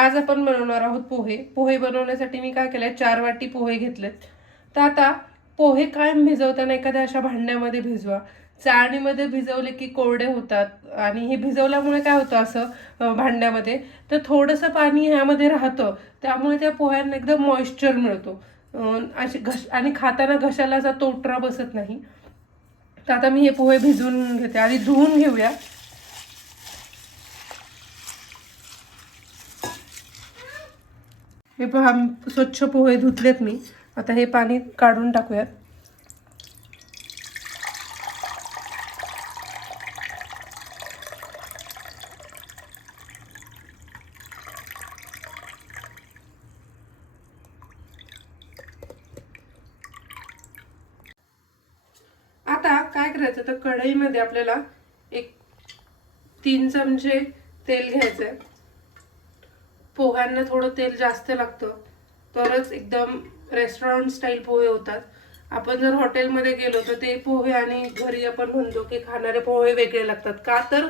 आज आपण बनवणार आहोत पोहे. पोहे बनवण्यासाठी मी काय केलंय, 4 वाटी पोहे घेतलेत. तर आता पोहे कायम भिजवताना एखाद्या अशा भांड्यामध्ये भिजवा. चाळणीमध्ये भिजवले की कोरडे होतात आणि हे भिजवल्यामुळे काय होतं असं भांड्यामध्ये तर थोडंसं पाणी ह्यामध्ये राहतं, त्यामुळे त्या पोह्यांना एकदम मॉइश्चर मिळतो. अशी आणि खाताना घशाला असा तोटरा बसत नाही. तर आता मी हे पोहे भिजवून घेते. आधी धुवून घेऊया. हे पहा, स्वच्छ पोहे धुतलेत मी. आता हे पाणी काढून टाकूयात. आता काय करायचं, तर कढईमध्ये आपल्याला एक 3 चमचे तेल घ्यायचंय. पोह्यांना थोडं तेल जास्त लागतं, तरच एकदम रेस्टॉरंट स्टाईल पोहे होतात. आपण जर हॉटेलमध्ये गेलो तर ते पोहे आणि घरी आपण म्हणतो की खाणारे पोहे वेगळे लागतात. का तर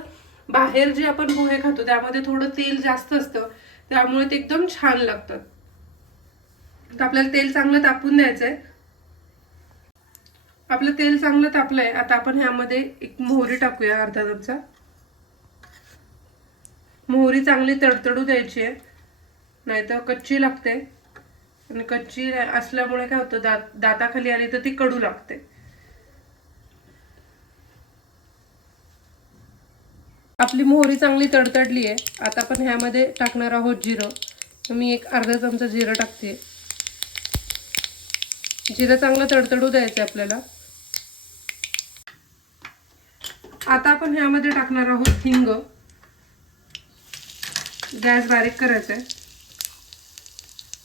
बाहेर जे आपण पोहे खातो त्यामध्ये थोडं तेल जास्त असतं, त्यामुळे ते एकदम छान लागतात. तर आपल्याला तेल चांगलं तापून द्यायचंय. आपलं तेल चांगलं तापलंय. आता आपण ह्यामध्ये एक मोहरी टाकूया, अर्धा चमचा. मोहरी चांगली तडतडू द्यायची आहे, नाहीतर कच्ची लागते. आणि कच्ची असल्यामुळे काय होतं, दाताखाली आली तर ती कडू लागते. आपली मोहरी चांगली तडतडली आहे. आता आपण ह्यामध्ये टाकणार आहोत जिरं. तर मी एक अर्धा चमचा जिरं टाकते. जिरं चांगलं तडतडू द्यायचं आपल्याला. आता आपण ह्यामध्ये टाकणार आहोत हिंग. गॅस बारीक करायचा आहे.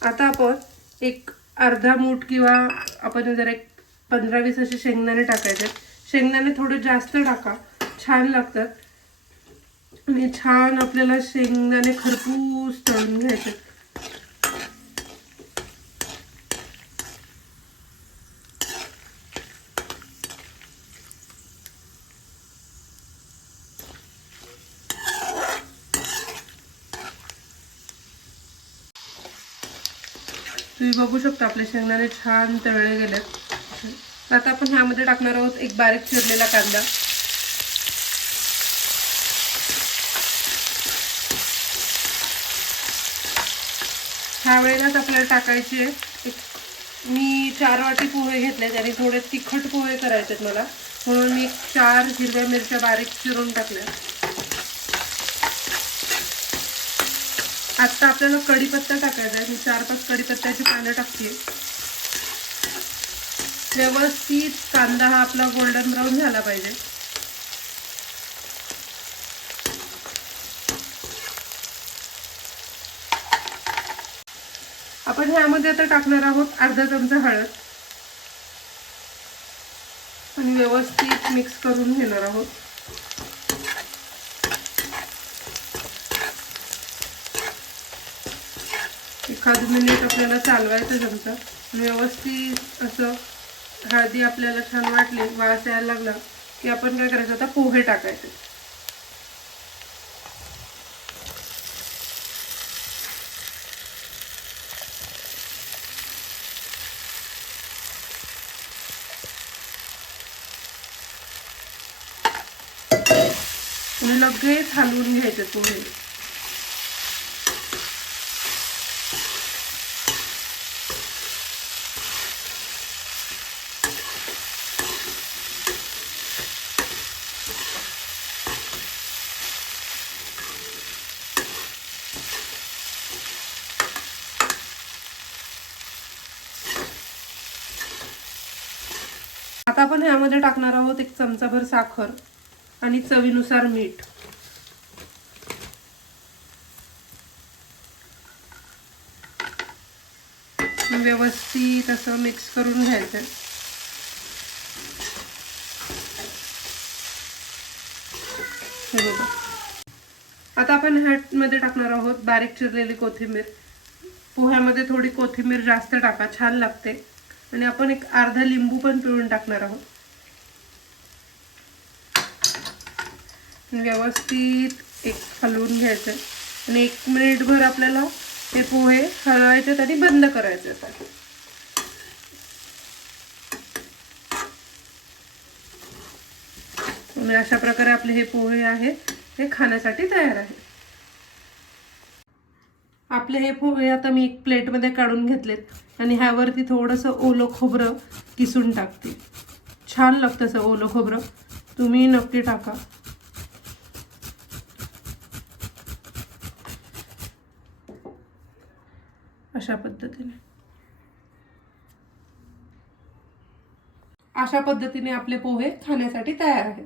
आता आपण एक अर्धा मूठ किंवा आपण जर एक 15-20 असे शेंगदाणे टाकायचे. शेंगदाणे थोडे जास्त टाका, छान लागतात. आणि छान आपल्याला शेंगदाणे खरपूस तळून घ्यायचे. तुम्ही बघू शकता आपले शेंगदाणे छान तळले गेलेत. आता आपण ह्यामध्ये टाकणार आहोत एक बारीक चिरलेला कांदा. ह्या वेळेलाच आपल्याला टाकायची आहे. मी 4 वाटी पोहे घेतले, त्याने थोडे तिखट पोहे करायचे मला, म्हणून मी 4 हिरव्या मिरच्या बारीक चिरून टाकल्या. आता आपल्याला कढीपत्ता टाकायचा आहे. मी 4-5 कढीपत्त्याची पानं टाकते. व्यवस्थित कांदा हा आपला गोल्डन ब्राऊन झाला पाहिजे. आपण ह्यामध्ये आता टाकणार आहोत अर्धा चमचा हळद आणि व्यवस्थित मिक्स करून घेणार आहोत. एखाद मिनिट आपल्याला चालवायचं चमचा. व्यवस्थित असं हळदी आपल्याला छान वाटली, वास यायला लागला की आपण काय करायचं, आता पोहे टाकायचे. आणि लगेच हलवून घ्यायचे पोहे. आता आपण ह्यामध्ये टाकणार आहोत एक चमचाभर साखर आणि चवीनुसार मीठ. व्यवस्थित असं मिक्स करून घ्यायचं. हे बघा. आता आपण ह्यामध्ये टाकणार आहोत बारीक चिरलेली कोथिंबीर. पोह्यामध्ये थोडी कोथिंबीर जास्त टाका, छान लागते. आणि आपण एक अर्धा लिंबू पण पिळून टाकणार आहोत. व्यवस्थित एक हलवून घ्यायचं. आणि 1 मिनिटभर आपल्याला हे पोहे हलवायचे आणि बंद करायचे असतात. आणि अशा प्रकारे आपले हे पोहे आहेत हे खाण्यासाठी तयार आहेत. आपले हे पोहे आता मी एक प्लेटमध्ये काढून घेतलेत आणि ह्यावरती थोडंसं ओलं खोबरं किसून टाकते. छान लागतं असं ओलं खोबरं, तुम्ही नक्की टाका. अशा पद्धतीने आपले पोहे खाण्यासाठी तयार आहेत.